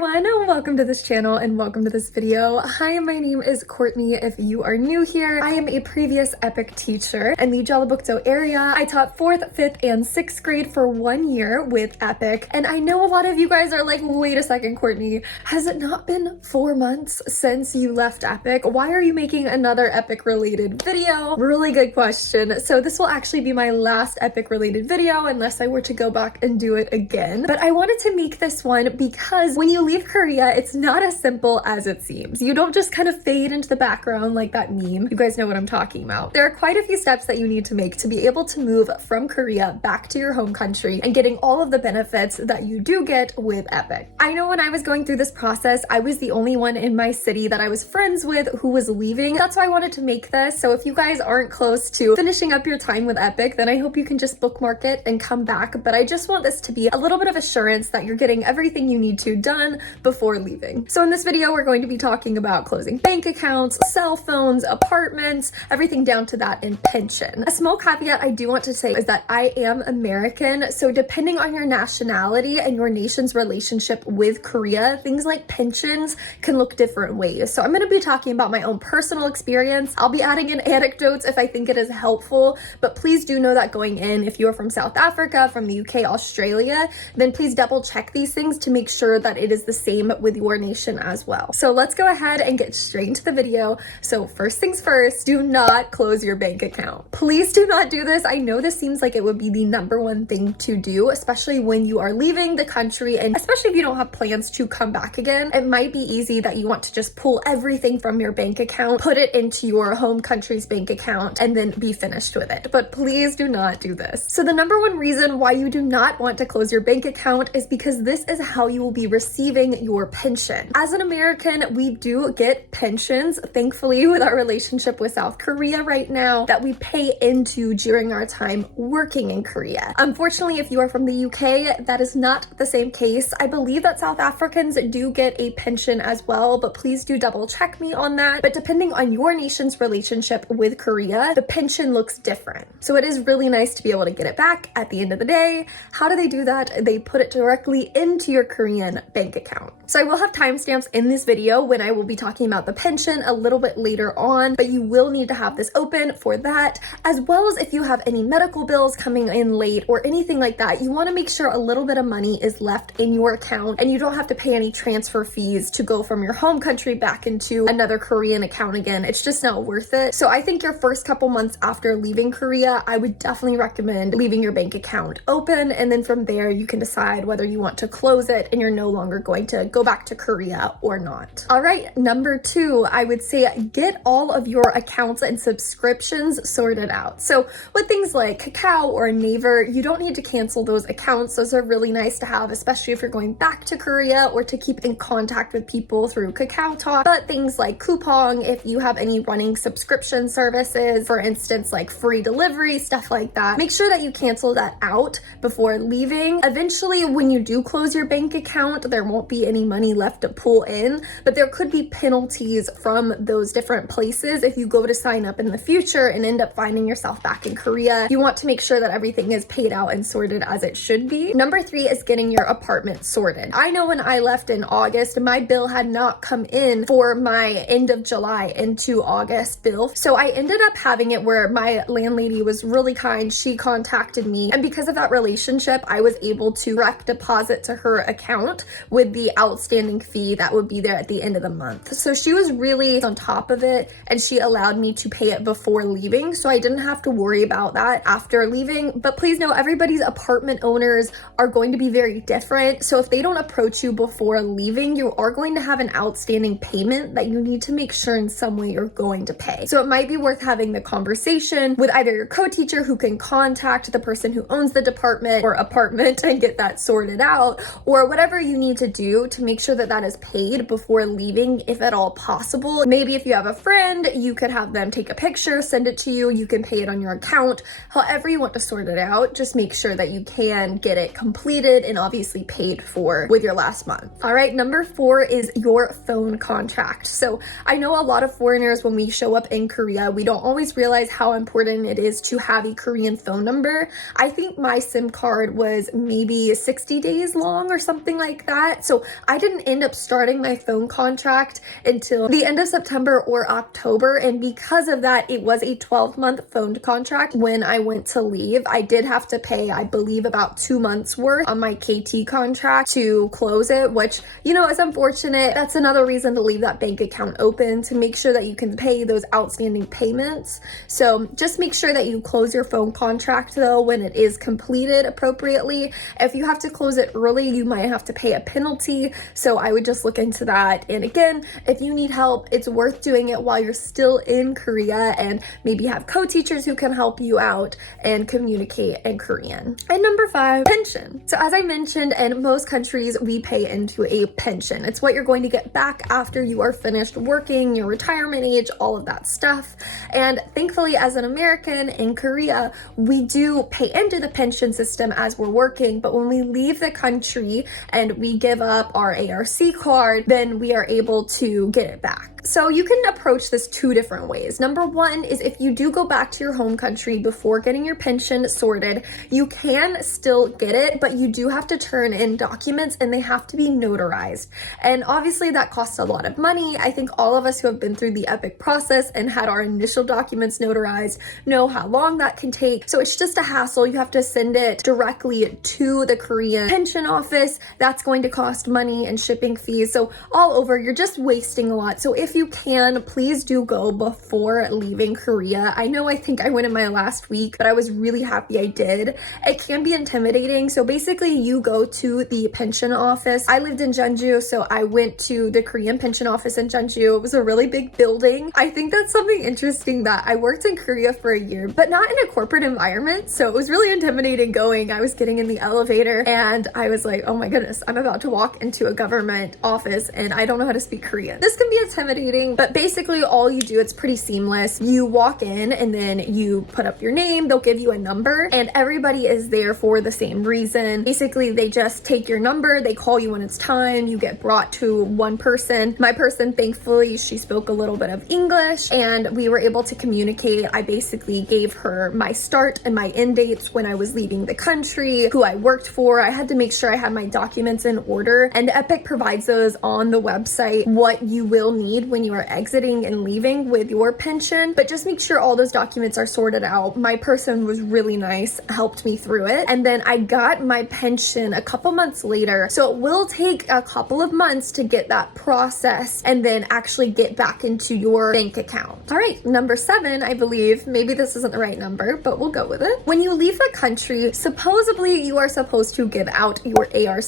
everyone, welcome to this channel and welcome to this video. Hi, my name is Courtney. If you are new here, I am a previous EPIK teacher in the Jalabukto area. I taught 4th, 5th, and 6th grade for 1 year with EPIK, and I know a lot of you guys are like, wait a second, Courtney, has it not been 4 months since you left EPIK? Why are you making another EPIK related video? Really good question. So this will actually be my last EPIK related video unless I were to go back and do it again. But I wanted to make this one because when you leave Korea, it's not as simple as it seems. You don't just kind of fade into the background like that meme. You guys know what I'm talking about. There are quite a few steps that you need to make to be able to move from Korea back to your home country and getting all of the benefits that you do get with EPIK. I know when I was going through this process, I was the only one in my city that I was friends with who was leaving. That's why I wanted to make this. So if you guys aren't close to finishing up your time with EPIK, then I hope you can just bookmark it and come back. But I just want this to be a little bit of assurance that you're getting everything you need to done before leaving. So in this video, we're going to be talking about closing bank accounts, cell phones, apartments, everything down to that, and pension. A small caveat I do want to say is that I am American, so depending on your nationality and your nation's relationship with Korea, things like pensions can look different ways. So I'm going to be talking about my own personal experience. I'll be adding in anecdotes if I think it is helpful, but please do know that going in, if you're from South Africa, from the UK, Australia, then please double check these things to make sure that it is the same with your nation as well. So let's go ahead and get straight into the video. So first things first, do not close your bank account. Please do not do this. I know this seems like it would be the #1 thing to do, especially when you are leaving the country, and especially if you don't have plans to come back again. It might be easy that you want to just pull everything from your bank account, put it into your home country's bank account, and then be finished with it. But please do not do this. So the #1 reason why you do not want to close your bank account is because this is how you will be receiving your pension. As an American, we do get pensions, thankfully, with our relationship with South Korea right now, that we pay into during our time working in Korea. Unfortunately, if you are from the UK, that is not the same case. I believe that South Africans do get a pension as well, but please do double check me on that. But depending on your nation's relationship with Korea, the pension looks different. So it is really nice to be able to get it back at the end of the day. How do they do that? They put it directly into your Korean bank account. So I will have timestamps in this video when I will be talking about the pension a little bit later on, but you will need to have this open for that, as well as if you have any medical bills coming in late or anything like that. You want to make sure a little bit of money is left in your account and you don't have to pay any transfer fees to go from your home country back into another Korean account again. It's just not worth it. So I think your first couple months after leaving Korea, I would definitely recommend leaving your bank account open, and then from there you can decide whether you want to close it and you're no longer going to go back to Korea or not. All right, #2, I would say get all of your accounts and subscriptions sorted out. So with things like Kakao or Naver, you don't need to cancel those accounts. Those are really nice to have, especially if you're going back to Korea or to keep in contact with people through Kakao Talk. But things like Coupang, if you have any running subscription services, for instance, like free delivery, stuff like that, make sure that you cancel that out before leaving. Eventually, when you do close your bank account, there won't be any money left to pull in, but there could be penalties from those different places if you go to sign up in the future and end up finding yourself back in Korea. You want to make sure that everything is paid out and sorted as it should be. #3 is getting your apartment sorted. I know when I left in August, my bill had not come in for my end of July into August bill. So I ended up having it where my landlady was really kind. She contacted me, and because of that relationship, I was able to direct deposit to her account with the outstanding fee that would be there at the end of the month. So she was really on top of it, and she allowed me to pay it before leaving, so I didn't have to worry about that after leaving. But please know, everybody's apartment owners are going to be very different. So if they don't approach you before leaving, you are going to have an outstanding payment that you need to make sure in some way you're going to pay. So it might be worth having the conversation with either your co-teacher who can contact the person who owns the department or apartment and get that sorted out, or whatever you need to do to make sure that that is paid before leaving, if at all possible. Maybe if you have a friend, you could have them take a picture, send it to you, you can pay it on your account. However you want to sort it out, just make sure that you can get it completed and obviously paid for with your last month. All right, #4 is your phone contract. So I know a lot of foreigners, when we show up in Korea, we don't always realize how important it is to have a Korean phone number. I think my SIM card was maybe 60 days long or something like that. So I I didn't end up starting my phone contract until the end of September or October, and because of that, it was a 12-month phone contract. When I went to leave, I did have to pay, I believe, about 2 months worth on my KT contract to close it, which, you know, is unfortunate. That's another reason to leave that bank account open, to make sure that you can pay those outstanding payments. So just make sure that you close your phone contract though when it is completed appropriately. If you have to close it early, you might have to pay a penalty. So I would just look into that. And again, if you need help, it's worth doing it while you're still in Korea, and maybe have co-teachers who can help you out and communicate in Korean. And number 5, pension. So as I mentioned, in most countries, we pay into a pension. It's what you're going to get back after you are finished working, your retirement age, all of that stuff. And thankfully, as an American in Korea, we do pay into the pension system as we're working, but when we leave the country and we give up our ARC card, then we are able to get it back. So you can approach this 2 different ways. Number 1 is if you do go back to your home country before getting your pension sorted, you can still get it, but you do have to turn in documents and they have to be notarized. And obviously that costs a lot of money. I think all of us who have been through the EPIK process and had our initial documents notarized know how long that can take. So it's just a hassle. You have to send it directly to the Korean pension office. That's going to cost money and shipping fees. So all over, you're just wasting a lot. So if you can, please do go before leaving Korea. I think I went in my last week, but I was really happy I did. It can be intimidating. So basically you go to the pension office. I lived in Jeonju, so I went to the Korean pension office in Jeonju. It was a really big building. I think that's something interesting, that I worked in Korea for a year, but not in a corporate environment. So it was really intimidating going. I was getting in the elevator and I was like, oh my goodness, I'm about to walk into a government office and I don't know how to speak Korean. This can be intimidating, but basically all you do, it's pretty seamless. You walk in and then you put up your name, they'll give you a number, and everybody is there for the same reason. Basically, they just take your number, they call you when it's time, you get brought to one person. My person, thankfully, she spoke a little bit of English and we were able to communicate. I basically gave her my start and my end dates when I was leaving the country, who I worked for. I had to make sure I had my documents in order, and EPIK provides those on the website, what you will need when you are exiting and leaving with your pension. But just make sure all those documents are sorted out. My person was really nice, helped me through it, and then I got my pension a couple months later. So it will take a couple of months to get that processed and then actually get back into your bank account. All right, number 7, I believe, maybe this isn't the right number, but we'll go with it. When you leave the country, supposedly you are supposed to give out your ARC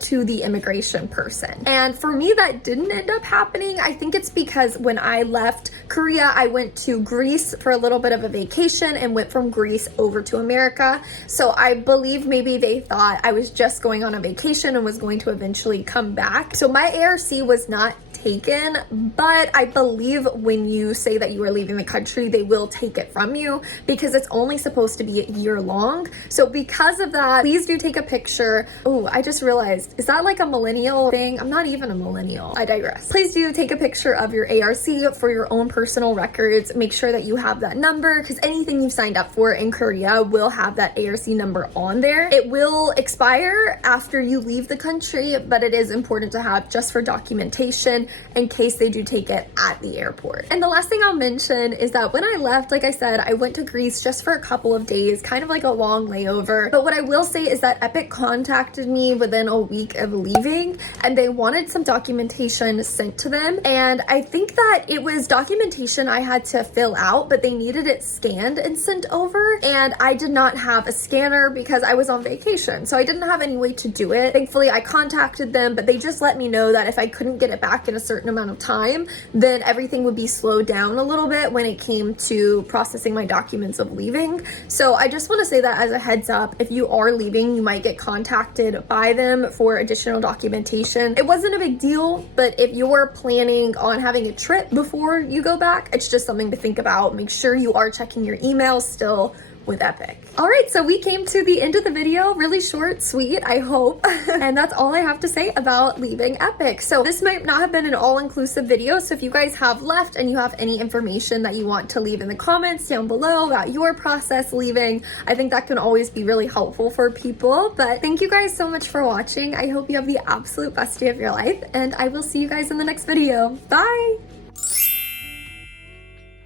to the immigration person. And for me, that didn't end up happening. I think it's because when I left Korea, I went to Greece for a little bit of a vacation and went from Greece over to America. So I believe maybe they thought I was just going on a vacation and was going to eventually come back. So my ARC was not taken, but I believe when you say that you are leaving the country, they will take it from you because it's only supposed to be a year long. So because of that, please do take a picture. Oh, I just realized, is that like a millennial thing? I'm not even a millennial. I digress. Please do take a picture of your ARC for your own personal records. Make sure that you have that number, because anything you've signed up for in Korea will have that ARC number on there. It will expire after you leave the country, but it is important to have just for documentation in case they do take it at the airport. And the last thing I'll mention is that when I left, like I said, I went to Greece just for a couple of days, kind of like a long layover. But what I will say is that EPIK contacted me within a week of leaving and they wanted some documentation sent to them. And I think that it was documentation I had to fill out, but they needed it scanned and sent over. And I did not have a scanner because I was on vacation. So I didn't have any way to do it. Thankfully, I contacted them, but they just let me know that if I couldn't get it back in a certain amount of time, then everything would be slowed down a little bit when it came to processing my documents of leaving. So I just want to say that as a heads up, if you are leaving, you might get contacted by them for additional documentation. It wasn't a big deal, but if you're planning on having a trip before you go back, it's just something to think about. Make sure you are checking your emails still with EPIK. All right, so we came to the end of the video, really short, sweet, I hope. And that's all I have to say about leaving EPIK. So this might not have been an all-inclusive video, so if you guys have left and you have any information that you want to leave in the comments down below about your process leaving, I think that can always be really helpful for people. But thank you guys so much for watching. I hope you have the absolute best day of your life, and I will see you guys in the next video. Bye!